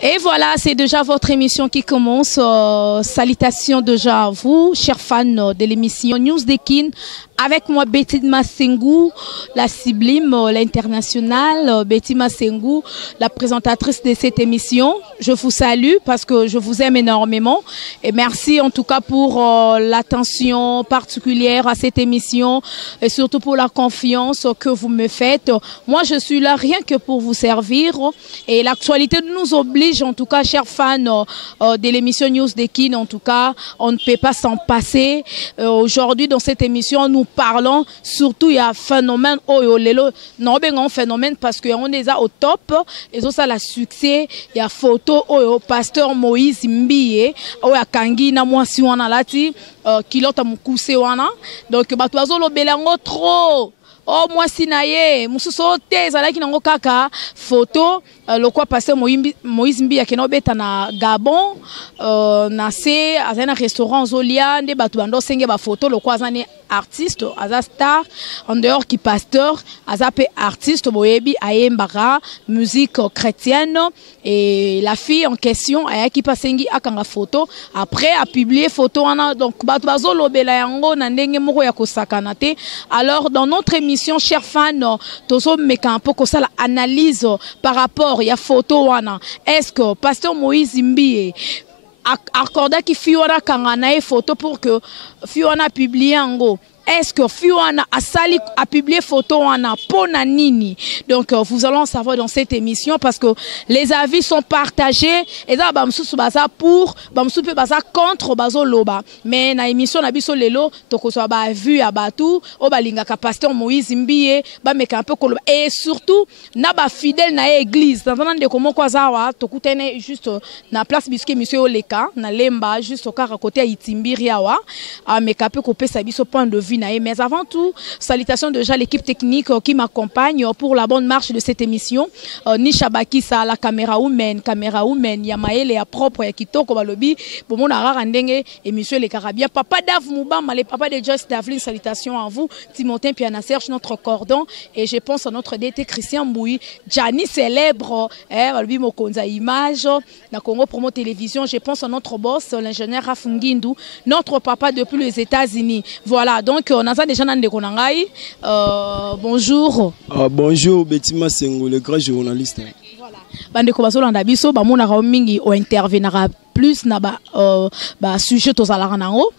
Et voilà, c'est déjà votre émission qui commence. Salutations déjà à vous, chers fans de l'émission News Dekin. Avec moi, Betty Massengou, la sublime, l'internationale, Betty Massengou, la présentatrice de cette émission. Je vous salue parce que je vous aime énormément. Et merci en tout cas pour l'attention particulière à cette émission et surtout pour la confiance que vous me faites. Moi, je suis là rien que pour vous servir. Et l'actualité nous oblige, en tout cas, chers fans de l'émission News Dekin, en tout cas, on ne peut pas s'en passer. Aujourd'hui, dans cette émission, nous parlons surtout il y a un phénomène un phénomène parce qu'on est au top et ça la succès il y a photo au pasteur Moïse Mbiye au ya kangi na mwasi wana lati kilota mukuse wana donc bato bazolo belango trop. Oh moi sinaye mususo te zalaki nango kaka photo le quoi passer Moïse Mbiya keno beta na Gabon na se azana restaurant Zolia nde batu bando senge ba photo le quoi azane artiste aza star en dehors qui pasteur azape artiste boyebi ayembara musique chrétienne et la fille en question ayaki pasengi akanga photo après a publié photo wana donc batu bazolo bela yango na ndenge moko ya kosakana te. Alors dans notre émission chers fans tozo meka un peu ça la analyse par rapport il y a photo wana est-ce que pasteur Moïse Mbiye accorda qui fiona kangana photo pour que fiona publie ango. Est-ce que Fiona a publié photo en pona nini? Donc vous allons savoir dans cette émission parce que les avis sont partagés et là bamsusu baza pour bamsusu baza contre bazo loba mais na émission na biso lelo tokoso ba vu ya batu o balinga ka pasteur Moïse Mbiye ba meka un peu koloba et surtout na ba fidèle na église dans de comment quoi zawa tokutene juste na place bisque monsieur Oleka na lemba juste au kara côté à Itimbiri awa a meka peu kopé sa biso point de vue. Mais avant tout, salutations déjà à l'équipe technique qui m'accompagne pour la bonne marche de cette émission. Nisha Bakisa, la caméra humaine, Yamael et à propre, Kitoko Balobi, Bomo Nara Ndenge et Monsieur Les Carabia. Papa Dav Moubam, les papas de Joyce Davlin, salutations à vous. Timothée Piana Serge, notre cordon. Et je pense à notre DT Christian Mboui, Gianni célèbre, Balobi Mokonza Image, la Congo Promo Télévision. Je pense à notre boss, l'ingénieur Raf Ngindou, notre papa depuis les États-Unis. Voilà, donc on a déjà Nande Konangai. Bonjour. Bonjour, Betty Massengou, le grand journaliste. Voilà. Bande Kobasola Ndabiso, Bamona Ramingi, ou intervenera plus na sujet aux alaranango.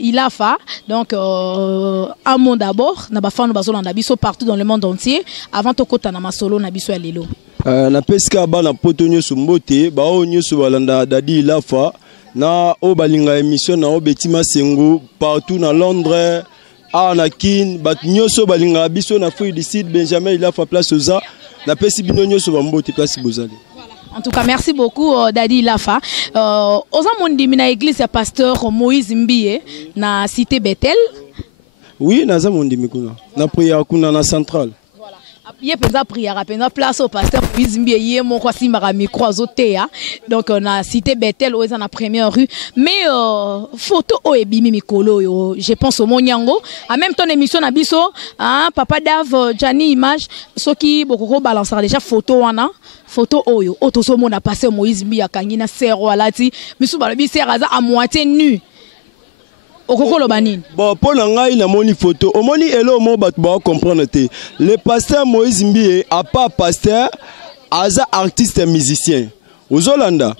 Il a fait donc un monde d'abord, na fan Basola Ndabiso partout dans le monde entier. Avant Tokota na Masolo Nabiso à Lilo. Na pesca ba na potonyo sumbote, ba onyo subalanda dadi il a fait. Na o balinga émission na o Betty Massengou partout na Londres. Anakin, bat nyoso balinga biso na fouille du site Benjamin il a fait place aux a na pesi bino nyoso bambote place bozali. En tout cas, merci beaucoup Dadi Lafa. Oza mondi mina église ya pasteur Moïse Mbiye na cité Bethel. Oui, na za mondi mikuna. Na prière kuna na centrale. Yé penza prière, penza place au pasteur Moïse Mbiye yé mon kwa simara micro azotea. Donc on a cité Bethel oza na première rue. Mais photo o ebimi mikolo yo, je pense au Monyango. En même temps émission na biso, hein, papa Dav Gianni image, soki bokoko balancer déjà photo wana. Photo oyo, otoso mona passé Moïse Mbiye kangina sero alati, misu balobi seraza à moitié nu. Bon, pour l'angaï, na moni photo. Au moni elo mo bat ba comprendre te. Le pasteur Moïse Mbiye a pas pasteur, aza artiste et musicien. Aux Hollanda.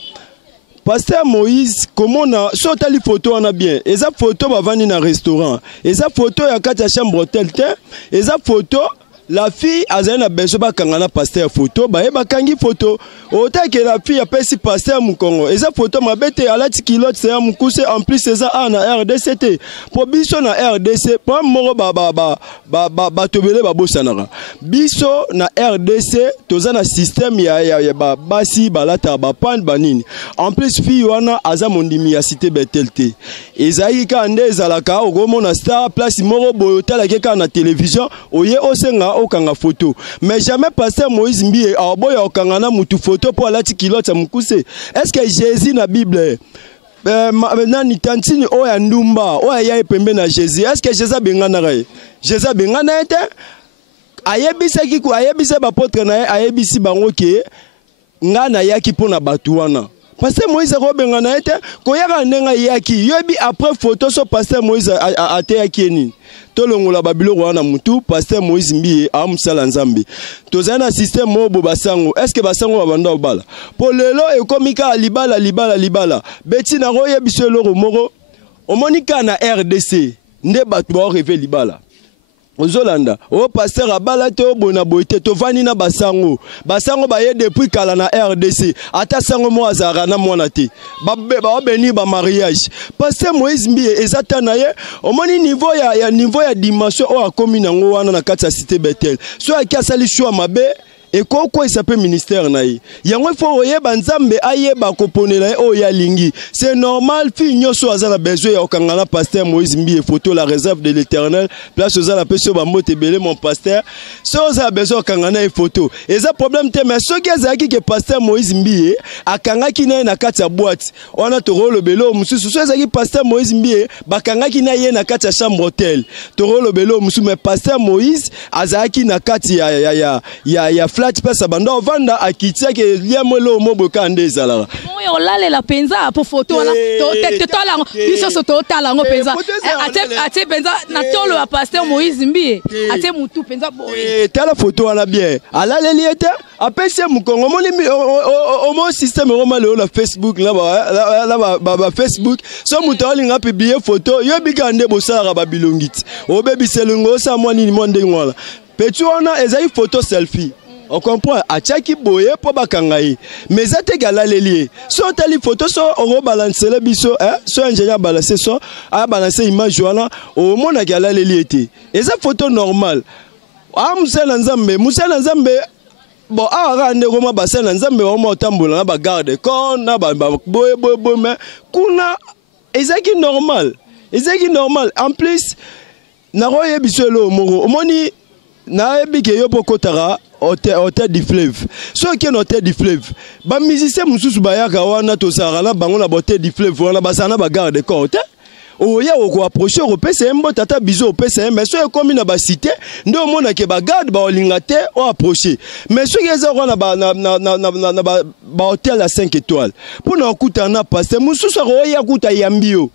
Pasteur Moïse, comment na sorti les photos on a bien. Et ça photo va vendre dans restaurant. Et ça photo ya kata chambre hôtel te. Et ça photo la fille azana beso ba kangana pasteur photo ba eba kangi photo autant que la fille a pesi pasteur mu Congo eza photo mabete alati kilote c'est mukuse en plus c'est ça na RDCT pour biso na RDC pour moro ba tobele ba bosanara biso na RDC toza na système ya ba basi balata ba pan banini en plus fille wana aza mondimi ya cité betelte ezai ka ndeza la ka ogomo na star place moro boyota la keka na télévision oye osenga okanga photo mais jamais pasteur Moïse Mbiye aboya okanga na mutu photo pour alati kilote mukuse. Est-ce que Jésus na Bible nani tantini oya ndumba oya ya pembe na Jésus, est-ce que Jésus bengana raye Jésus bengana ete ayebisa kiku ayebisa ba potre na ayebisi bango ke ngana yaki pona batuana. Pasteur Moïse Robenga na ete koyaka ndenga yaki yobi après photo so Pasteur Moïse ate yaki ni tolongola babilo wana mutu Pasteur Moïse Mbiye amusala nzambe tozana système mobo basango est-ce que basango babanda obala po lelo ekomika libala beti na roye biselo romoro omonika na RDC nde batu ba rêver libala Ozolanda, o pasteur abala te obona boite to vani na basango baye depuis kala na RDC ata sango mo azara na mwana te ba beni ba mariage pasteur Moïse Mbiye ezata na ye omoni niveau ya dimension o akomi nango wana na kati ya cité Bethel so akasali choix mabe et quoi s'appelle ministère naï yango faut oyeba nzambe ayeba koponela o ya lingi c'est normal fi nyoso azana besoin ya okangana pasteur Moïse Mbiye photo la réserve de l'Éternel place aux ala peso ba mote belé mon pasteur so za besoin okangana e photo et ça problème te mais so gezaki que pasteur Moïse Mbiye akangaki na kati ya boîte on a toro le belo mususu so ezaki pasteur Moïse Mbiye bakangaki na ye na kati ya chambre hôtel toro le belo mususu mais pasteur Moïse azaki na kati ya tu peux s'abandonner au vanda à quitter que liamolo moboka ndezala. Moi on l'a la penza pour photo là. Te toi là, biso soto tala ngo penza. Ate penza na tolo a pasteur Moïse Mbiye. Ate mutu penza boy. Ta la photo ala bien. Ala leliete apese mukongo moni au mon système roma le la Facebook là ba Facebook so mutu alinga publier photo yo bigande bosala ba bilongiti. O bebi selungo sa mwani ni monde ngwala. Petu ona ezai photo selfie. On comprend a tchaki boye po bakangai mais ça te gala lelie so tali photo so on balancer le biso so ingénieur balancer so a balancer image wana au mona gala lelie té et ça photo normal musala nzambe bon ara ande ko ma basala nzambe o mo tambola na ba garde corps na ba boye mais kuna ezaki normal en plus na roye biso le moro omoni na ebike yo pokotara hôtel du fleuve so ki no hôtel du fleuve ba musicien mususu bayaka wana to sarala bango na hôtel du fleuve wana basana ba garde corps oya ko approcher au PCM tata biso au PCM mais so ekomi na ba cité nde omona ke ba garde ba olinga te o approcher mais so yeza na ba hôtel à 5 étoiles pour na okuta na passer mususu oya kuta yambio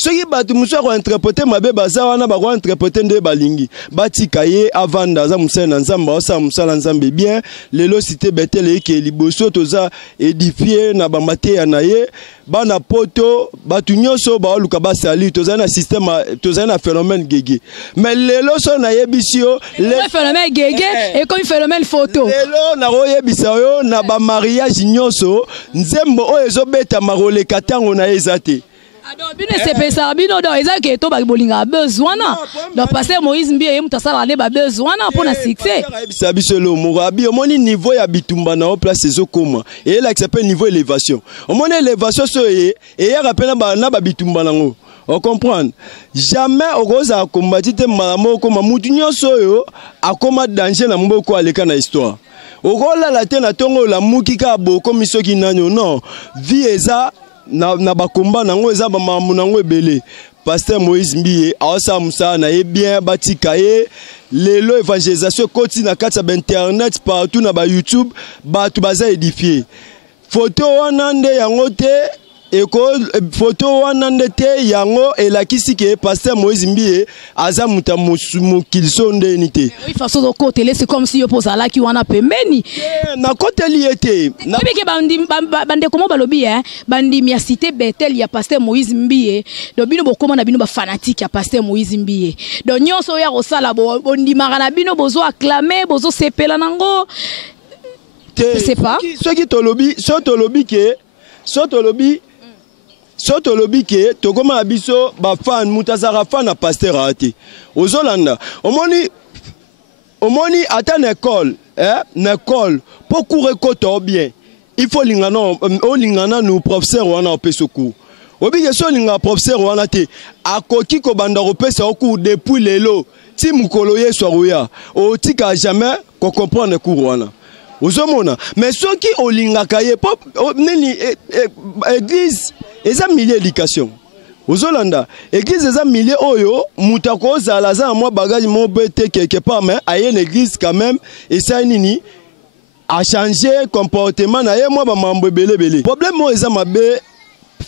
ce qui bat musa ko interpréter mabe baza wana ba ko interpréter nde balingi batika ye avanda za musana nzamba osa musala nzambe bien lelo cité Bethel ke liboso toza édifier na ba mate na ye bana poto batu nyoso ba luka ba sali toza na système toza na phénomène gege mais lelo so na yebisio le phénomène gege et comme phénomène photo lelo na royebisa yo na ba mariage nyoso nzembo o ezobeta marole katango na ezate. Alors, bino sepesa bino do ezaki to ba bolinga besoin na. Donc pasteur Moïse Mbiye mutasala ne ba besoin na pour na succès. Biso lo morabi omoni niveau ya bitumba na place ezokoma. Et là qui s'appelle niveau élévation. Omoni élévation so et ya rappela ba na ba bitumba nango. On comprend. Jamais okoza combattre te malamo koma mutu nyonso yo akoma danger na mboko aleka na histoire. Okola la te na tongo la mukika boko misoki nanyo non. Vie eza na bakomba nango eza ba mamu nango ebele pasteur Moïse Mbiye aosa musa na ye bien batika ye lelo évangélisation koti na kati ya internet partout na ba YouTube batu baza édifié photo wana nde yango te eko photo wana nde te yango elakisi ke pasteur Moïse Mbiye aza muta mukiliso nde nite oui façon de côté c'est comme si yo posa la ki wana pembeni na côté liete na bike bande comment balobi bandi mi cité Bethel ya pasteur Moïse Mbiye do bino bokoma na bino ba fanatique ya pasteur Moïse Mbiye do nyonso ya kosala bondimaka na bino bozo acclamer bozo sepela nango je sais pas ceux qui tolobi Soto lobi ke tokoma biso ba fan mutazara fan na pasteur ati ozolanda omoni ata na école pour courir koto bien il faut lingana nous professeur wana opesoku obike so linga professeur wana te akoki ko banda opesa oku depuis lelo ti mukolo yeso roya o tika jamais ko comprendre cours wana ozomona mais ceux qui olingaka ye pop nini église eza milieu éducation ozolanda église eza milieu oyo mutako zala za moi bagage mo bete quelque part mais aye l'église quand même et ça nini a changé comportement na ye moi ba mambo belé. Problème moi eza mabe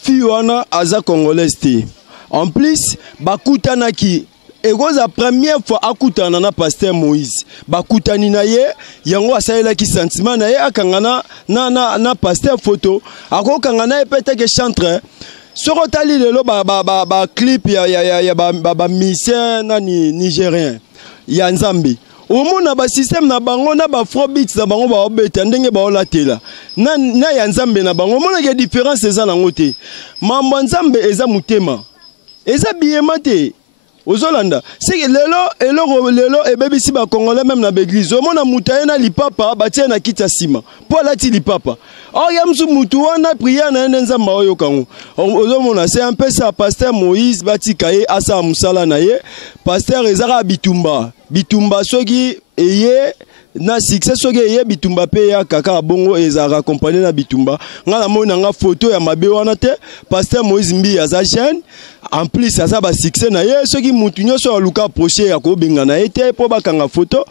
fi wana aza congolaise te. En plus bakutana ki ego za première fois akutana na pasteur Moïse. Bakutani na ye yango asalela ki sentiment na ye akangana na pasteur photo. Ako kangana epete ke chantre. Soko tali lelo ba clip ya ba musicien na nigérien. Ya Nzambe. Omona ba système na bango na ba afrobeats na bango ba obeta ndenge ba olatela na ya Nzambe na bango omona ke différence eza nango te mambo Nzambe eza mutema eza biyema te ozolanda c'est lelo ebebisi ba congolais même na l'église omona mutaye na lipapa batie na kiti sima po lati lipapa ya msu mutu wana prière na Nzambe oyo kango ozomona c'est un peu ça pasteur Moïse batikaye asa musala na ye pasteur ezaka bitumba soki eye na succès soki eye bitumba pe ya kaka bongo ezaka accompagné na bitumba ngala mona nga photo ya mabe wana te pasteur Moïse Mbi aza jeune en plus aza ba succès na ye soki mutu nyoso aluka approcher ya ko benga na ete po bakanga photo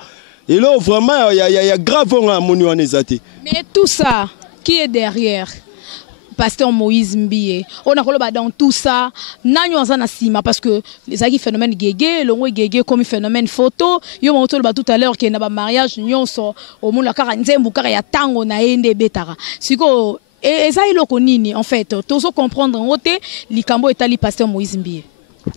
et là vraiment ya grave nga moni wana ezate. Mais tout ça qui est derrière pasteur Moïse Mbiye, on a collé dans tout ça, n'anyo azana sima parce que les acquis phénomène gégé, le mot gégé comme phénomène photo, yo monto le tout à l'heure qu'il y a un mariage nyonso au monde la quarantaine bukara ya tango na ende betara. Siko et ça il okonini en fait, tozo comprendre en côté likambo etali pasteur Moïse Mbiye.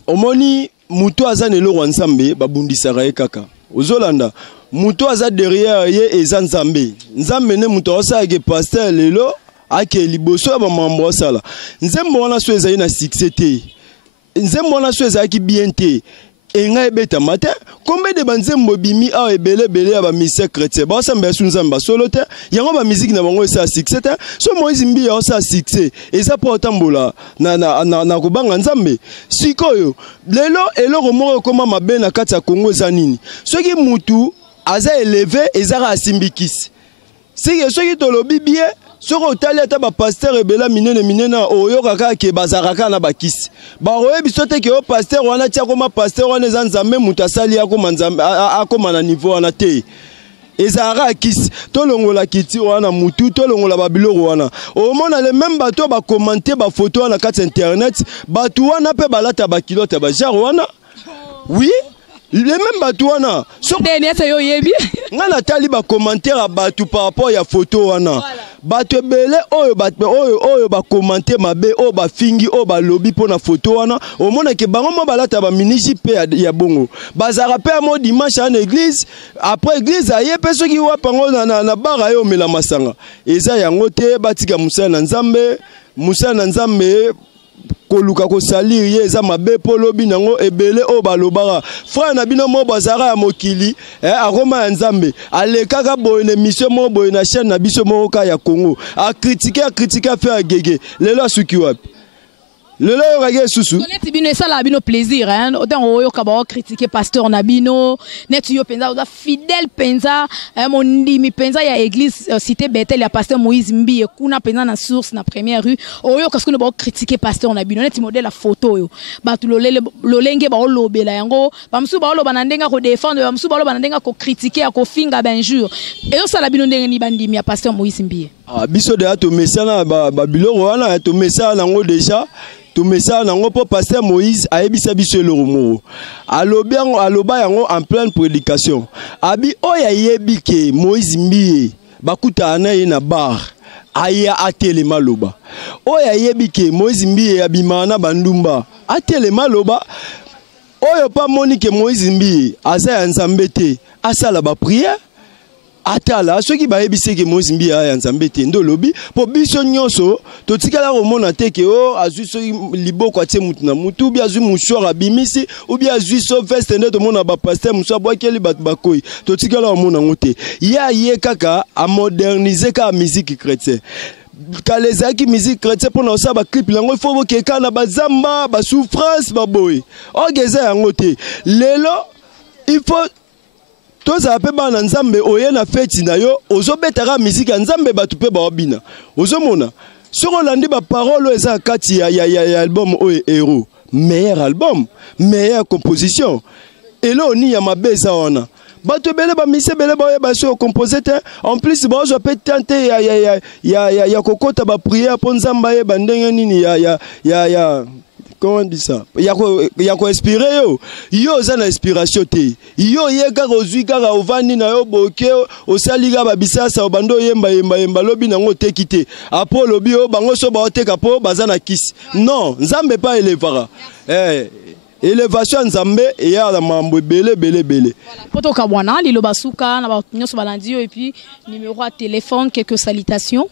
Omoni muto azana lo Nzambe babundisaka kaka. Ozolanda muto aza derrière ye eza Nzambe. Nzambe ne muto osa ke pasteur lelo ake liboso ba mambo sala nzembo wana so ezali na succès te nzembo wana so ezali ki bien te enga ebeta matin combien de banzembo bimi a ebele ya ba misère chrétien ba samba su nzamba solo te yango ba musique na bango esa succès te so Moïse Mbi ya osa succès eza po tambola na kobanga Nzambe sikoyo lelo eloko moko koma mabe na kati ya Congo za nini soki mutu aza élevé ezaka asimbikisi soki tolobi bien soko otali ata ba pasteur ebela minene oyo kaka ke bazaraka na bakisi ba oyebi sote ke o pasteur wana tia koma pasteur wana eza Nzambe mutu asali akoma Nzambe akoma na niveau wana te ezara kisi tolongola kiti wana mutu tolongola babiloko wana omona le même bato ba commenter ba photo wana kati internet bato wana pe balata ba kilote ba genre wana oui les mêmes batouana so dernier ça yo yebi ngana tali ba commentaire batu par rapport ya photo wana bato belé oyo ba commenter mabe o ba fingi o ba lobby pona photo wana o mona ke bango mo balata ba miniji pe ya bongo bazara pe mo dimanche en église après église aye pe soki wa pango na bara yo mela masanga eza yango te batika musala na Nzambe koluka ko salir ye za mabe polobi nango ebele o balobara frère na bino mo bazara ya mokili aroma ya Nzambe alekaka boye na mission mo boye na chaîne na biso mo ka ya Congo a critiquer faire gege lelo suki wapi lelo yo kage susu net bino esala bino plaisir autant oyo ka ba critiquer pasteur na bino net yo penza oza fidèle penza mondimi penza ya église cité Bethel ya pasteur Moïse Mbiye kuna penza na source na première rue oyo parce que no ba critiquer pasteur na bino net modèle la photo yo ba tu lolenge ba olobela yango ba msu ba oloba na ndenga ko défendre ba msu ba oloba na ndenga ko critiquer ko finga benjour et yo sala bino ndenge ni bandimi ya pasteur Moïse Mbiye biso de ato mesana ba biloko wana to mesana nango déjà tout message nango po pasteur Moïse ayebisa biso eloromo aloba yango en pleine prédication abi oya yebi ke Moïse Mbiye bakuta na ye na bar aya atele maloba oya yebi ke Moïse Mbiye abimana bandumba atele maloba oyo pa moni ke Moïse Mbiye aza ya Nzambe te asala ba prière atala soki ba yebise ke Moïse Mbiye ya Nzambe te ndo lobi po biso nyonso to tikala komona te ke o azwi so liboko atie mutu na mutu bi azwi mouchoir abimisi ou bi azwi so veste nde to mona ba pasteur muso abwakeli bat bakoyi to tikala komona ngote ya ye kaka a moderniser ka musique chrétienne kalezaki musique chrétienne pour na sa ba clip lango il faut ke kana bazamba ba souffrance ba boy ogeza yango te lelo il faut toza pe bana Nzambe oye na feti na yo ozobetaka musique ya Nzambe batu pe baobina ozomona soko landi ba parole eza kati ya album oye meilleur album meilleure composition elo ni ya mabeza wana bato bele ba mise bele ba ba so composer en plus ba zo peut tenter ya kokota ba prière pour nzamba ye bandenge nini ya comment on dit ça? Il y a quoi inspirer yo. Yo za na inspiration te. Yo ye kaka ozui kaka ovandi na yo boke osali ga babisa sa bando yemba lobi nango te kite. Apo lobi o bango so ba te kapo baza na kisi. Non, nzambe pas élevera. Élévation nzambe et ya la mambo belé. Voilà. Poto kabwana lilo basuka na ba nyoso balandi et puis numéro à téléphone quelques salutations.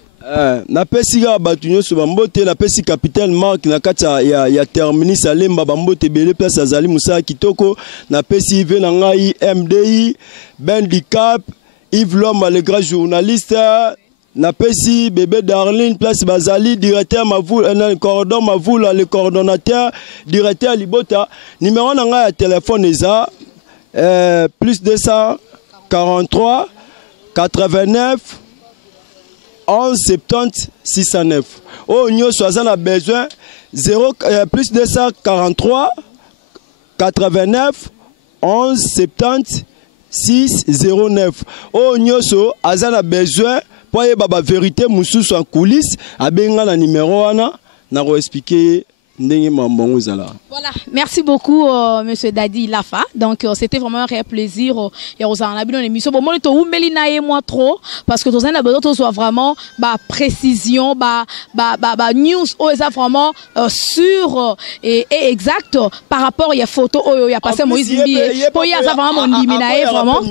Na pesi ga batu nyoso bambote na pesi capitaine Mark na kati ya terminus alemba bambote belé place azali musa kitoko na pesi Yves na ngai MDI Bendicap Yves Lomba le grand journaliste na pesi bébé Darlene place bazali directeur Mavoul cordon Mavoul le coordonnateur directeur Libota numéro na ngai ya téléphone eza plus 243 89 11 70 609. Oh, nous avons besoin plus 243 89 11 70 609. Oh, nous avons besoin pour la vérité mususu en coulisses. Abenga na numéro ana na expliquer. Voilà, merci beaucoup Monsieur Dadi Lafa. Donc c'était vraiment un réel plaisir. Et on a bien l'émission. Bon, moi to umbelina et moi trop parce que tous en a besoin de soit vraiment précision, news ça vraiment sûr et exact par rapport il y a photo il y a passé Moïse Mbi pour y a ça vraiment mon limina vraiment.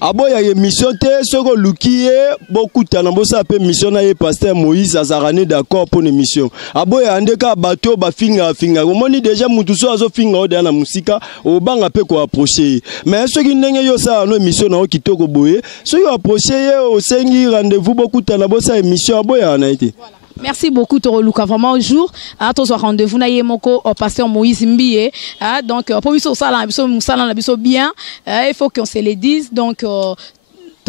Abo il y a émission te soko lukié beaucoup tana bosa pe mission na pasteur Moïse Azarane d'accord pour l'émission. Abo ya andeka bateau ba finga omoni déjà mutu so azo finga oda na musika obanga pe ko approcher mais ce qui ndenge yo sa no émission na kitoko boye so yo approcher o sengi rendez-vous beaucoup tana bosa émission aboya na été. Merci beaucoup Toro Luka vraiment un jour tous rendez-vous na yemoko au pasteur Moïse Mbi donc pour biso sala na biso bien il faut qu'on se le dise donc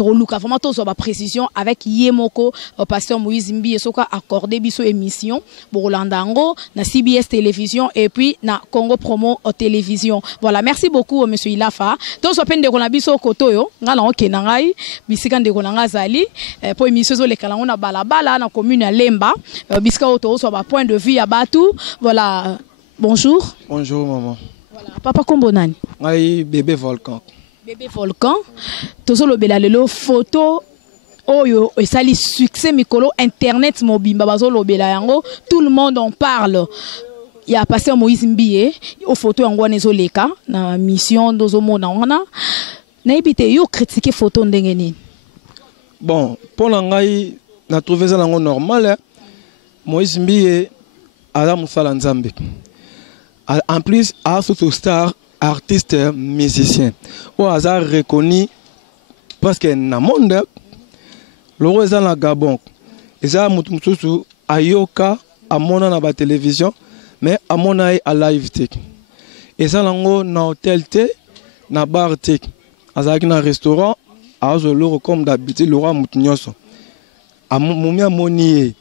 Luka vraiment tous sur précision avec Yemoko pasteur Moïse Mbi et soka accordé biso émission pour Landango na CBS télévision et puis na Congo Promo télévision. Voilà, merci beaucoup monsieur Ilafa. Tous so pende kona biso kotoyo ngala okena ngai bisika ndeko nanga zali pour émission zo lekala na balabala na commune ya Lemba bisika oto so ba point de vue ya batu. Voilà, bonjour. Bonjour maman. Voilà, papa kombo nani? Ngai bébé Volcan. Bébé Volcan, tous le belalo photo, oyo et sali succès mikolo internet mobimba bazo lo belayango, tout le monde en parle. Il y a passé Moïse Mbi au photo en gwanezo leka na mission dozo mona wana. Na ibite yo critiquer photo ndengeni. Bon, pour ngai na trouvé ça nango normal. Moïse Mbi ala musala nzambe. En plus a sous star artiste musicien au hasard reconnu parce que dans le monde le roi est dans la Gabon et ça mutusu ayoka amona na ba télévision mais amona à live tech et ça lango na hôtel te na bar tech azaki na restaurant azo loro comme d'habitude le roi mutunyoso amumia moni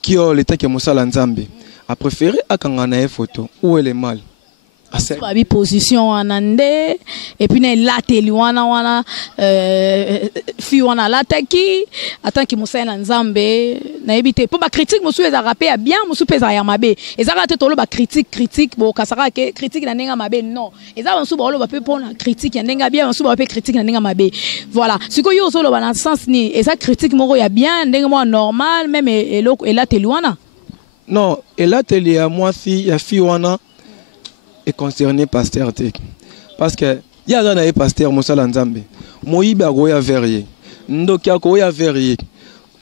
qui a l'état que musala nzambe a préféré akangana e photo où est le mal. Babi position anande et puis na teli wana fi wana lataki attend ki musa na nzambe na ebite po ba critique musu eza rapé bien musu pesa ya mabe eza ka te tolo ba critique bo kasaka ke critique na nenga mabe non eza musu ba lo ba pe pona critique ya nenga bien musu ba pe critique na nenga mabe voilà siko yo solo ba na sens ni eza critique moko ya bien nenga mo normal même eloko elateli wana non elateli ya moi si ya fi wana est concerné pasteur tek parce que il y a un pasteur Moussala Nzambe Moïba goya verrier ndokia goya verrier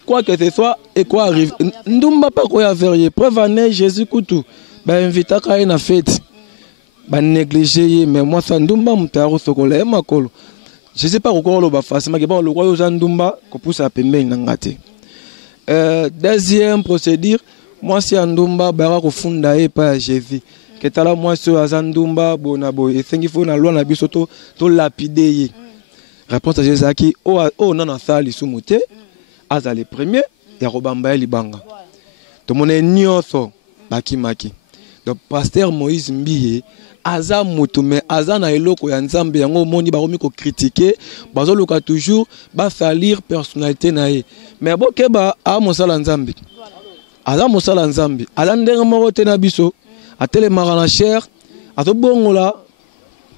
quoi que ce soit et quoi arrive ndumba pas goya verrier preuve année Jésus kutu ba invita ka na fête ba négliger mais moi ça ndumba mutaro sokola makolo je sais pas pourquoi lo ba facilement que bon le roi aux ndumba ko poussa pembe ngate deuxième procédure moi si ndumba ba ko funda et pas Jésus que tala moi sur azandumba bonabo et cinq fois na loi na biso to lapider réponse à Jésus qui oh non na sali sumuté aza le premier ya robamba libanga to mone nyoso bakimaki donc pasteur Moïse Mbi aza moto mais aza na eloko ya nzambe yango moni bakomi ko critiquer bazoluka toujours ba salir personnalité na ye mais bokeba a mosala nzambe aza mosala nzambe aza ndenge moko te na biso atelemaka na cher azobongola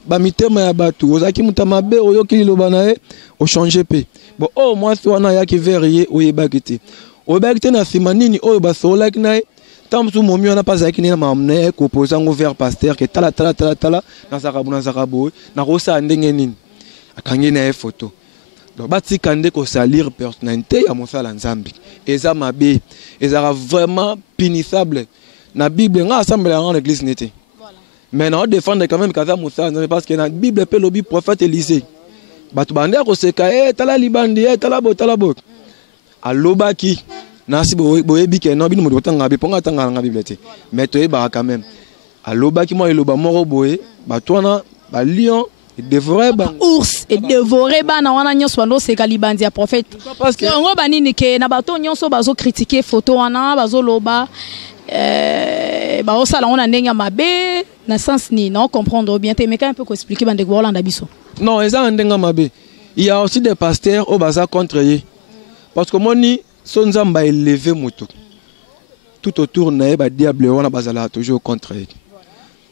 bamitema ya bato ozaki muta mabe oyoki liloba na ye ochange pe bon o mwasi wana yaki vers ye oyebaki te na nsima nini oyo basololaki na ye tant que mon mieux n'a pas acquis na mamne composant au vers pasteur que tala na zakabu na rosa ndenge nini akangi na photo donc bati kande ko salir personnalité ya mosala nzambi eza mabe eza vraiment punissable na bible nga assemble en l'église n'était mais on défendre quand même kaza mosala nzambi parce que na bible pe lobi prophète Élisée batu bande ko seka tala libandi tala bo alobaki nasi boyebi ke no bino mo tanga be ponga tanga na bible te mais to e ba quand même alobaki mo eloba moko boye batwana ba lion et dévorer ba ours et dévorer ba na wana nyonso ndo se kalibandi ya prophète parce que ngo banini ke na bato nyonso bazo critiquer photo wana bazo loba ba osala wana ndenge mabe na sens ni non comprendre bien te mais quand un peu ko expliquer bande ko Hollande biso non eza ndenge mabe il y a aussi des pasteurs au baza contre ye parce que moni son nzamba élevé moto tout autour na ba diable wana bazala toujours contre ye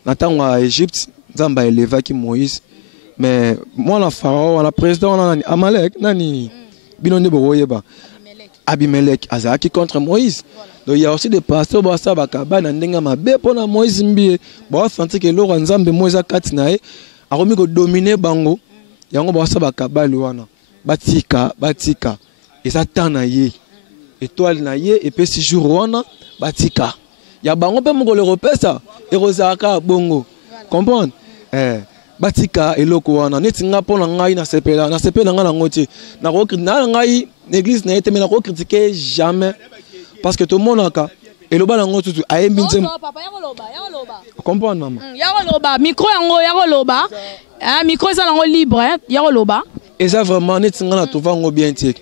natango à Égypte nzamba élevé ki Moïse mais moi la pharaon la président nani Amalek nani bino ne boyeba Abimelech azaki contre Moïse donc il y a aussi des pasteurs basa bakaba na ndenga mabe pona Moïse mbie ba senti que lo nzambe Moïse akati na ye akomi ko dominer bango yango basa bakaba wana batika et ça tana ye étoile na ye et puis 6 jours wana batika ya bango pe moko le repesa et rozaka bongo comprendre batika eloko wana neti nga pona ngai na sepela nga na ngoti na ngai l'église na été mais na ko critiquer jamais parce que tout le monde aka eloba na ngoti tu ayembi nzembo papa ya loba comprendre maman ya loba micro yango ya loba micro za nango libre ya loba et ça vraiment neti nga na trouva ngo bien tie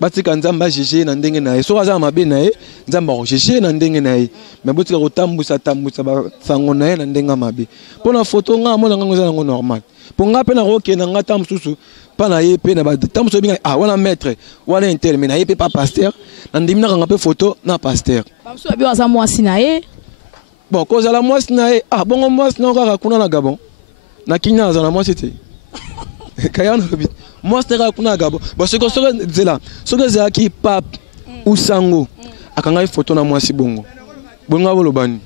batika nzamba jeje na ndenge na ye so kaza mabe na ye nzamba ko jeje na ndenge na ye mais botika ko tambusa ba sango na ye na ndenge mabe pona photo nga mona nga za ngo normal po nga pe na ko ke na nga tamsusu pa na ye pe na ba tamsusu binga wana maître wana intel mais na ye pe pas pasteur na ndimi na nga pe photo na pasteur tamsusu bi waza mwasi na ye bon ko za la mwasi na ye bongo mwasi na ka kuna na Gabon na Kenya za na mwasi te kayana bit moi c'est là kuna gabo parce que ce que c'est qui pape ou sango akanga photo na moi si bongo bolobani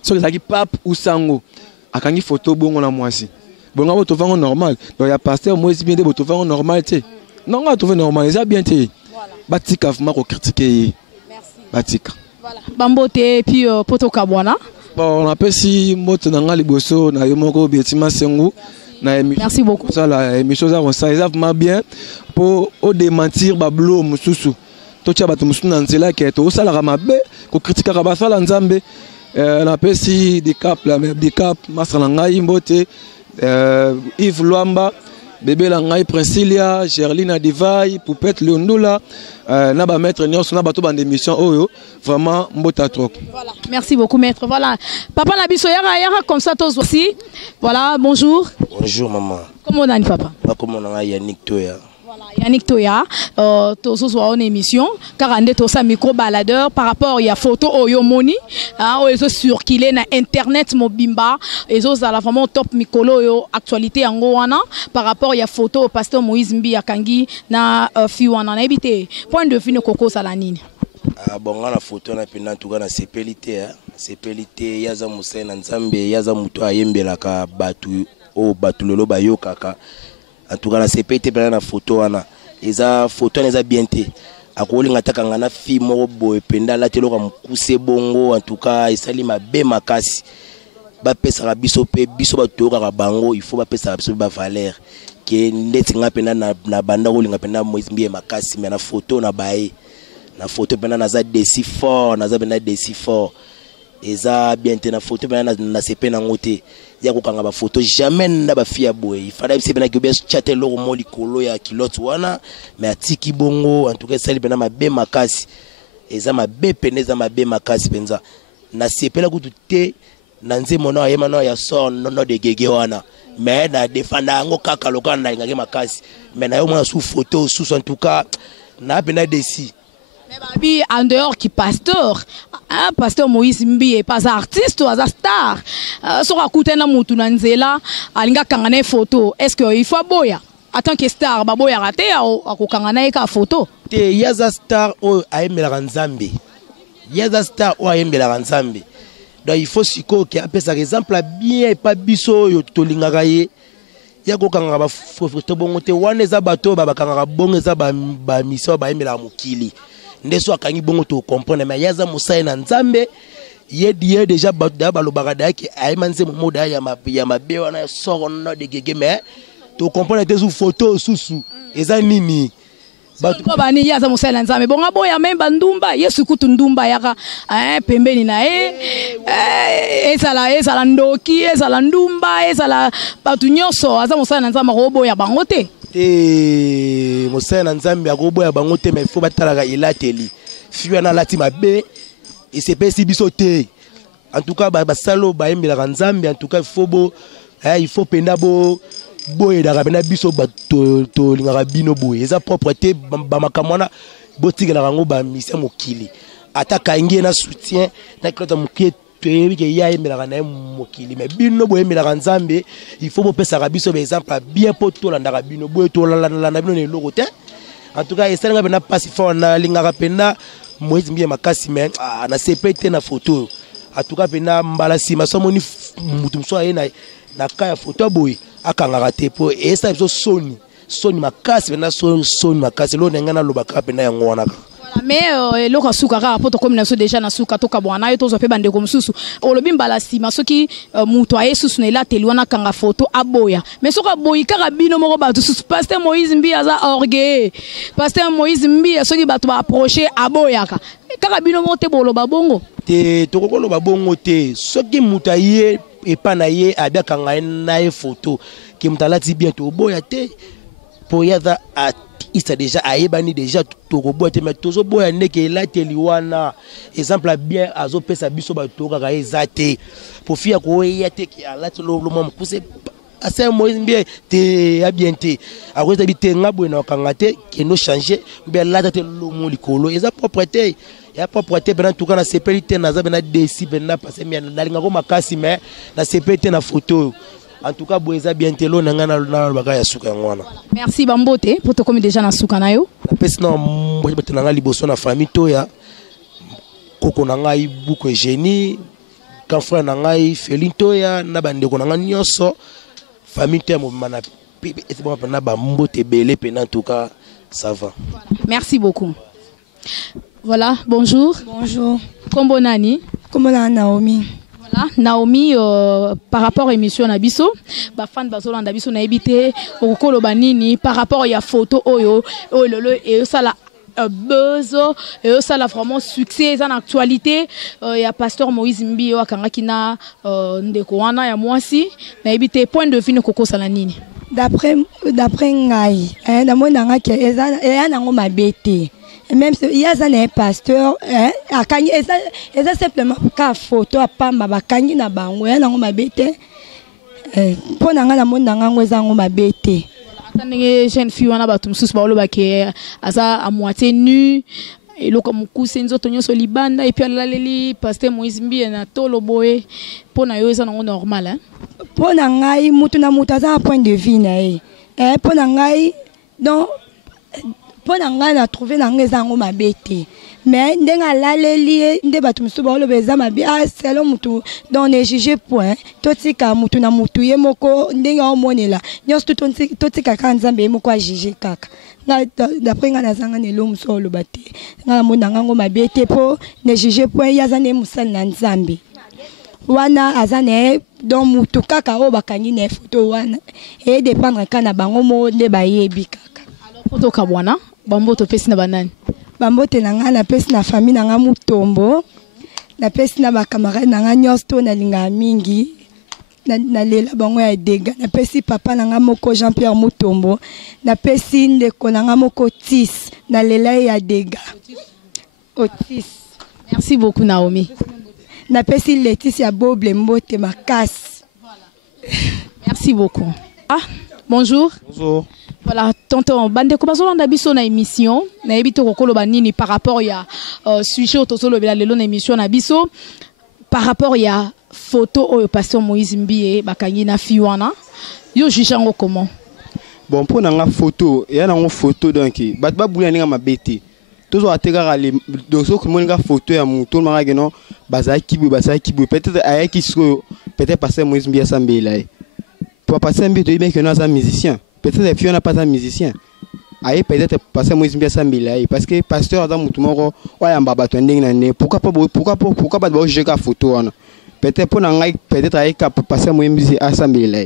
ce que c'est qui pape ou sango akanga photo bongo na moi si bongo to vango normal donc ya pasteur moi si bien de to vango normal te non nga to normal ça bien te batika vraiment ko critiquer merci batika voilà bambote et puis poto kabwana bon on appelle si moto na nga liboso na yomoko Betima Sengu. Merci beaucoup. Ça la émission ça exactement bien pour démentir bablo mususu. To tia batu mususu na nzela ke to sala ramabe ko critique ka basala nzambe na pesi des cap la même des cap masala ngai mbote Yves Luamba bébé la ngai Princilia Gerline Adivai Poupette Leondula na ba maître nyonso na bato bande émission oyo vraiment mbota trop. Voilà, merci beaucoup maître. Voilà. Papa Nabiso yara comme ça tous aussi. Voilà, bonjour. Bonjour maman. Comment on a papa? Pas comme on a Yannick Toya. Voilà, Yannick Toya, tous soit en émission car on est aussi micro baladeur par rapport à photo oyo moni oyo circulé na internet mobimba ezo za la vraiment top mikolo yo actualité yango wana par rapport à photo pasteur Moïse Mbi akangi na fi wana na ebité point de vue ne koko sala nini bon na photo na pina tuka na sepelité yaza musa na nzambe yaza muto ayembelaka batu o batu lolo bayokaka en tout cas na sepelité pena na photo wana eza photo eza bien te akolinga takanga na fi moko boye penda la telo ka mukuse bongo en tout cas esali mabe makasi ba pesa biso pe biso batoka ka bango il faut ba pesa biso ba valeur ke ndeti nga pena na banda kolinga pena Moïse Mbi makasi mais na photo na bae na photo pena na za desi fort na za pena desi fort eza bien te na photo pena na sepe na ngote ya kokanga ba photo jamais na ba fia boye il fallait se pena que bien chatter lo mo likolo ya kilote wana mais atiki bongo en tout cas sali pena mabe makasi eza mabe pena eza mabe makasi penza na sepela kutu te nanze mona yemana ya son no de gege wana mais na défendre ngo kaka loka na ngake makasi mais na yo mona sous photo sous en tout cas na pena desi. Mais babi en dehors qui pasteur, hein, pasteur Moïse Mbie pas artiste ou as star. So rakute na mutu na nzela alinga kangana photo. Est-ce que il faut boya en tant que star baboya raté akokangana ka photo? Te yaza star o aimela Nzambe. Yaza star o aimela Nzambe. Donc il faut siko ki apesa par exemple bien pas biso yo tolingaka ye. Ya ko kanga ba photo bongo te wana za bato ba kanga bongo za ba mission ba aimela mukili. Ndeso akangi bongo to comprendre mais yaza musai na Nzambe ye déjà ba balobaka daki aimanze moda ya mabe wana soro no de gege mais to comprendre te sous photo susu eza nini bato bani yaza musai na Nzambe bonga boya memba ndumba Yesu kutu ndumba yaka pembeni na ezala ndoki ezala ndumba ezala bato nyonso aza musai na Nzambe ko boya bango te. Te musai na Nzambe akoboya bango te mais faut batalaka ilateli fiwa na lati mabe et c'est pas si biso te en tout cas ba salo ba embela Nzambe en tout cas il faut penda boye da bena biso to lingaka bino boye eza propreté ba makamwana botikela rango ba mission mokili ataka ngie na soutien na klota mokie tebi ke ya embela na mokili mais bino boye embela Nzambe il faut bopesa biso ba exemple bien poto landa bino boye to landa bino ne lokote en tout cas esenga bena passe fort na lingaka pena Moïse Mbie makasi mais na sepete na photo en tout cas pena mbala sima somoni mutum so ayena na kaya photo boye akangaka te po esa biso soni makasi pena soni makasi lo nengana lobaka pena yango wana. Mais le kasuka rapport comme na so déjà na suka to kabwana yo to zo pe bande ko mususu olobi mbala sima soki mutu aye susu na la telwana kanga photo aboya mais soka boyi kaka bino moko batu susu pasteur Moïse Mbie aza orgueil pasteur Moïse Mbie soki batu ba approcher aboyaka kaka bino moko te bolo babongo te to ko lo babongo te soki mutu aye epa na ye abia kanga na ye photo ki mutalati bien to boya te po yaza il déjà aïbani déjà toko boite mais tozo boya neke la teliwana exemple bien azo pesa biso ba toka ka ezate pour fia ko yate ki ala tolo mo kuse asa Moïse Mbie te abienté a cause habité ngabwe na kangate ki no changer bien la tete lo mo likolo eza propreté ya propreté ben tout cas na sécurité na za ben desi ben na passer bien na linga ko makasi mais na sécurité na photo. En tout cas, boeza bien telo nangana na bagaya suka ngwana. Merci Bambote pour te comme déjà na suka na yo. Na pesi na mbote nanga liboso na famille toya. Koko nanga ibuko génie, grand frère nanga Felin toya na bandeko nanga nyonso. Famille toya mo mana pipe et bon na Bambote belé pena en tout cas ça va. Merci beaucoup. Voilà, bonjour. Bonjour. Kombo nani? Kombo na Naomi. Voilà, Naomi par rapport à l'émission Nabiso, ba fan bazola Nabiso na ebité okolo banini par rapport à photo oyo lolo et ça la buzz et ça la vraiment succès en actualité il y a pasteur Moïse Mbie akanga kina ndeko wana ya mwasi na ebité point de vue koko sala nini d'après ngai na mona ngaki eza nango mabete. Même si il y a un pasteur, à Kanye, c'est simplement qu'à photo à Pamba, à Kanye na bango, ya nango mabete. Pour nanga na monde nanga ngweza ngo mabete. Attendez, jeune fille wana batum sus ba oloba ke asa à moitié nu. Et là comme kusenzo nzoto nyonso libanda et puis alaleli pasteur Moïse Mbie na tolo boye pour na yo eza nango normal hein. Pour nanga mutu na mutu asa point de vue na ye. Pour nanga donc pour nanga trouver nanga zango mabete mais ndenga laleli nde batu musu ba lobeza mabe selon mutu donc ne juger point totika mutu na mutu ye moko ndenga omonela nyonso totika ka Nzambe moko a juger kaka na d'après nga nazanga ne lo musu olobate nga mona ngo mabete po ne juger point yazane musali na Nzambe wana azane donc mutu kaka o bakangi ne photo wana et dépendre kana bango mo nde bayebi kaka alors photo kabwana Bambote pesi na banani Bambote nanga na pesi na famille nanga Mutombo na pesi na ba camarade nanga nyonso na linga mingi na lela bango ya dega na pesi papa nanga moko Jean-Pierre Mutombo na pesi ndeko nanga moko Tis na lela ya dega Otis. Merci beaucoup Naomi. na pesi Laetitia Boble mbote makasi. Merci beaucoup. Ah, bonjour. Bonjour. Voilà, tonton bande ko bazolanda biso na émission na ebito kokolo banini par rapport ya sujet otozolo bela lelo na émission na biso par rapport ya photo oyo pasteur Moïse Mbie bakangi na fiwana yo jugeango comment? Bon pour nga photo ya na photo donc bat ba bula ninga mabete tozo ateka le donc so ko moninga photo ya muto manga geno bazaki bu peut-être ayaki so peut-être pasteur Moïse Mbie sambela pour passer Mbie to bien que nous un musicien. Peut-être que n'a pas un musicien. Aïe peut-être passer Moïse Mbie sambela parce que pasteur Adam Mutumoro ouais en baba tending na pourquoi pas de jouer la photo on peut-être pour nga peut-être aïe passer Moïse Mbie sambela.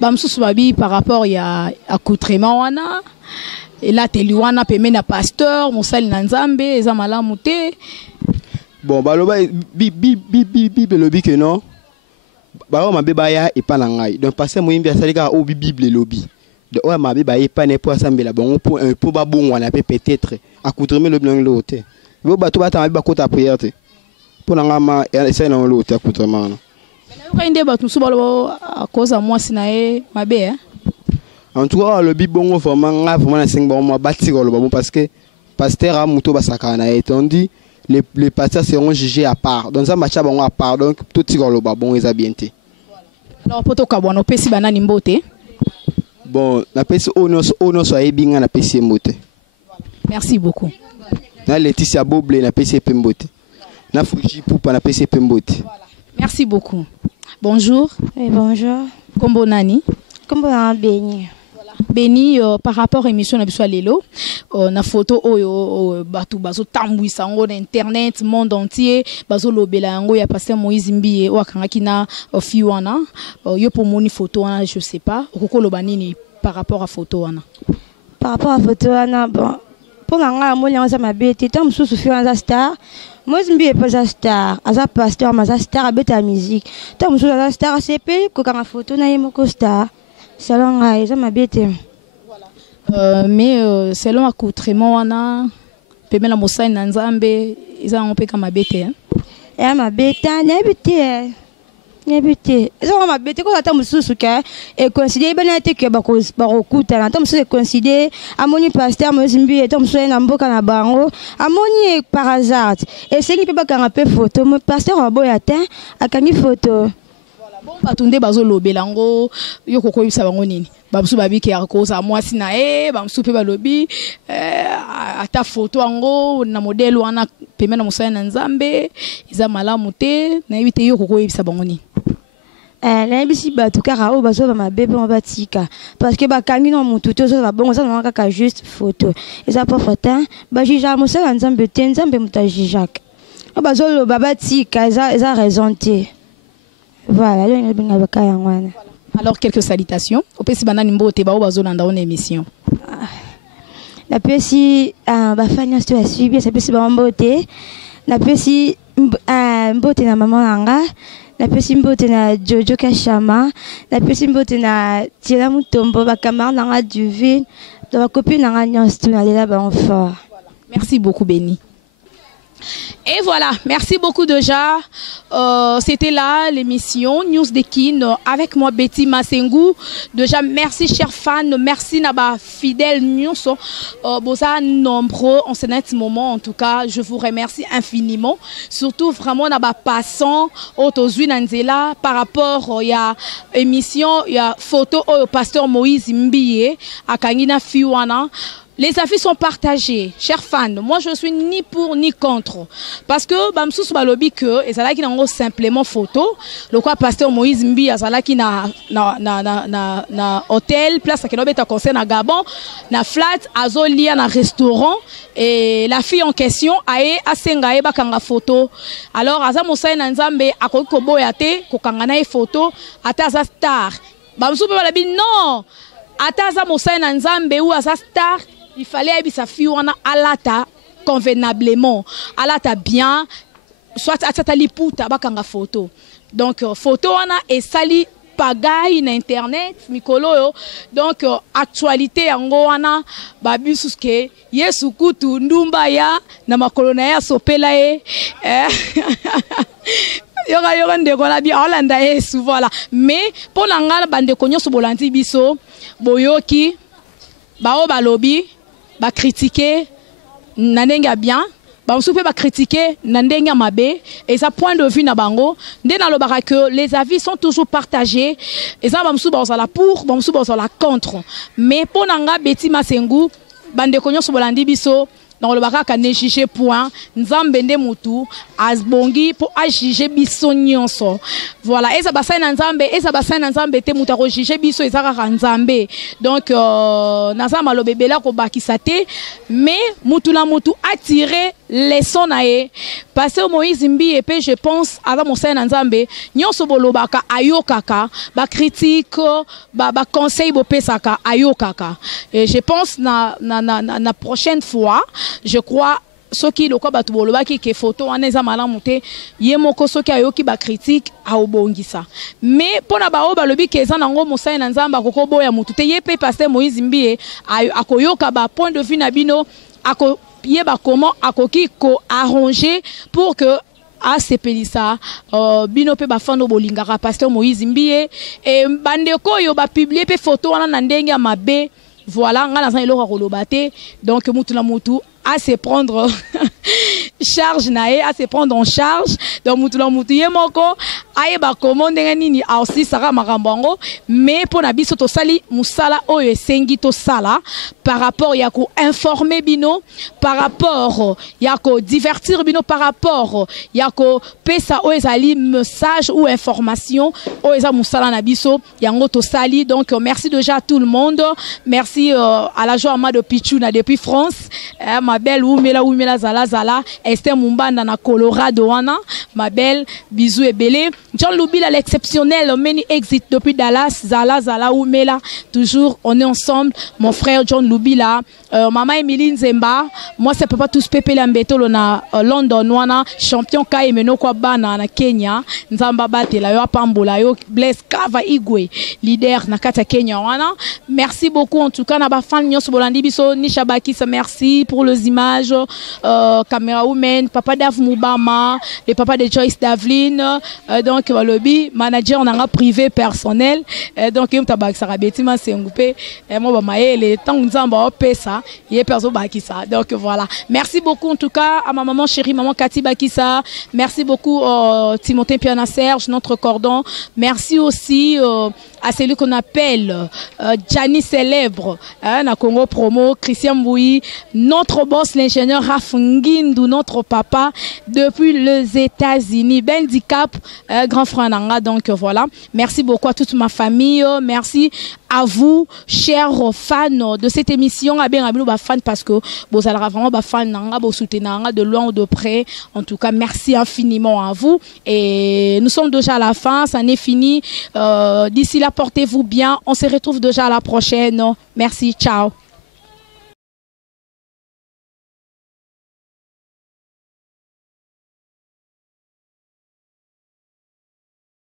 Bamsusu babi par rapport ya accoutrement wana et là teliwana peme na pasteur mosali na nzambe eza malamu te. Bon baloba bible lobi que non ba ma beba ya epana ngai donc passer Moïse Mbie salika o bible lobi de ouais ma beba epana pour sambela bon pour ba bon wana peut-être accoutrement lobi na l'autre bo ba to ba ta ba kota prière te pour nga ma essayer na l'autre accoutrement. À cause de moi, c'est en tout cas, le bibongo vraiment na sing bon moi bâti parce que pasteur a muto basakana et on dit les pasteurs seront jugés à part. Donc ça match bon à part donc tout tigolo bon ils habienté. Alors poto kabwana pesi banani mbote. Bon, la pesi ono so ebinga na pesi mbote. Merci beaucoup. Na Laetitia Boble na pesi pembote. Na Fuji Poupa na pesi pembote. Merci beaucoup. Bonjour. Oui, bonjour. Kombo nani? Kombo na Béni. Voilà. Béni par rapport à l'émission na biso lelo, na photo oyo batu bazo tambwisa ngo na internet monde entier, bazo lobela yango ya pasteur Moïse Mbie o akangaki na fiwana. Yo pour moni photo wana je sais pas, okoko loba nini par rapport à photo wana? Par rapport à photo wana bon, pour nga moni yango sa mabete, tant mususu fiwana star. Moïse Mbie est pas un star, un pasteur, mais un star avec la musique. Tant que un star, c'est payé que quand on photo na yemoko star. Selon nga, ça m'a bête. Mais selon accoutrement wana, peme la mosa na nzambe, ils ont pe kama bête. Eh ma bête, n'habite. N'habite. Ils ont ma bête quand attend mususu ka et considérer ben été que barokuta na tant mususu considérer amoni pasteur Moïse Mbie tant mususu na mboka na bango amoni par hasard et c'est qui peut pas quand peu photo mon pasteur a boy atteint akangi photo. Bon batunde bazo lobela ngo yo koko yisa bango nini babusu babiki ya koza mwasi na bamusu pe balobi ata photo ngo na modèle wana peme na musaya na nzambe iza malamu te na yite yo koko yisa bango nini. Na bisi batu kara o bazo ba mabebe on batika parce que bakangi no mutu to zo ba bongo ça na kaka juste photo eza pas photo ba jija musala nzambe te nzambe mutajijaka o bazo lo batika eza raison te. Voilà, alors quelques salutations. Au pesi banani mbote ba obazo landa on émission. La pesi ba fanya sto a suivi sa pesi ba mbote. La pesi mbote na maman nanga. La pesi mbote na Jojo Kashama. La pesi mbote na Tira Mutombo ba camarade nanga Duvin. Ba copine nanga nyonsto na lela ba fort. Merci beaucoup Béni. Et voilà, merci beaucoup déjà. C'était là l'émission News de Kin avec moi Betty Masengu. Déjà merci chers fans, merci naba fidèles news. Bosa nombreux en ce moment en tout cas, je vous remercie infiniment. Surtout vraiment naba passant autozui nanzela par rapport à émission, il y a photo au pasteur Moïse Mbie à Kangina Fiwana. Les avis sont partagés, chers fans. Moi, je suis ni pour ni contre. Parce que, Bamsous Balobi, que, et ça là qui n'a simplement photo. Le quoi, pasteur Moïse Mbie, ça là qui n'a hôtel, place à Kenobé, ta concerne à Gabon, na flat, azoli, na restaurant. Et la fille en question, aé, asengaé, bakanga photo. Alors, Aza Moussa Nanzambe, a kobo yate, kokangana photo, ataza star. Bamsous Balobi, non! Ataza Moussa Nanzambe ou Aza star. Il fallait que sa fille alata convenablement, alata bien, soit atali puta bakanga photo. Donc photo wana et sali pagaille na internet mikolo donc actualité yango wana babisuske Yesu kutu ndumba ya na makolo na ya sopela Yora ndeko la bi Olanda souvent là. Mais pour l'angal bande konyo so bolandi biso boyoki bao balobi ba critiquer nandenga bien. Ba soupe ba critiquer nandenga mabe et ça point de vue na bango ndé na lobaka que les avis sont toujours partagés et ça ba msou ba la pour ba msou ba la contre mais pour nanga Betty Masengu bande konyo so bolandi biso dans le barak à juger point nzambe nde mutu asbongi pour juger biso nyonso voilà et ça bassin nzambe te mutu a juger biso ezaka nzambe donc nazama lo bebela ko bakisa te mais mutu na mutu attirer leçon nae parce que Moïse Mbi et puis je pense avant mon sein nzambe nyonso bolobaka ayokaka ba critique ba conseil bo pesaka ayokaka et je pense na prochaine fois je crois ce qui le quoi batuboloba qui photo en eza malamu te yemoko soki ayoki ba critique a obongisa mais pona ba oba lobi keza nango mosai na nzamba koko boya mutu te yepe pasteur Moïse Mbi akoyoka ba point de vue na bino ako yeba comment akoki ko arranger pour que a sepelisa bino pe bafando bolingaka pasteur Moïse Mbi et bandeko yo ba publier pe photo wana na ndenge ya mabe voilà ngana za eloko kolobate donc mutu na mutu à se prendre charge nae à se prendre en charge donc mutu la mutu yemoko ayeba commande nini aussi sara makambango mais pour na biso to sali musala oyo esengi to sala par rapport ya ko informer bino par rapport ya ko divertir bino par rapport ya ko pesa oyo ezali message ou information oyo eza musala na biso yango to sali donc merci déjà à tout le monde merci à la joie de Pichuna depuis France ma belle Oumela Zala Esther Mumbanda na Colorado wana ma belle bisous et belé John Lubila l'exceptionnel many exit depuis Dallas Zala Oumela toujours on est ensemble mon frère John Lubila maman Emily Nzemba moi c'est papa tous Pepe Lambetolo na London wana champion ka emeno kwa bana na Kenya nzamba batela yo pambola yo Blaise Kava Igwe leader na kata Kenya wana merci beaucoup en tout cas na ba fan nyos bolandi biso Nisha Bakisa merci pour les images caméra woman papa Dave Mubama le papa de Joyce Davlin donc lobby manager on a privé personnel donc yum tabak sarabeti Masengupe moi ba maele tant nzamba opesa yé perso bakisa donc voilà merci beaucoup en tout cas à ma maman chérie maman Cathy Bakisa merci beaucoup Timothée Piana Serge notre cordon merci aussi à celui qu'on appelle Gianni Célèbre na Congo Promo Christian Mboui notre boss l'ingénieur Rafungindu notre papa depuis les États-Unis Bendicap grand frère Nanga donc voilà merci beaucoup à toute ma famille merci à vous chers fans de cette émission à bien fans parce que vous allez vraiment fans Nanga vous soutenir de loin ou de près en tout cas merci infiniment à vous et nous sommes déjà à la fin ça n'est fini d'ici là portez-vous bien on se retrouve déjà à la prochaine merci ciao.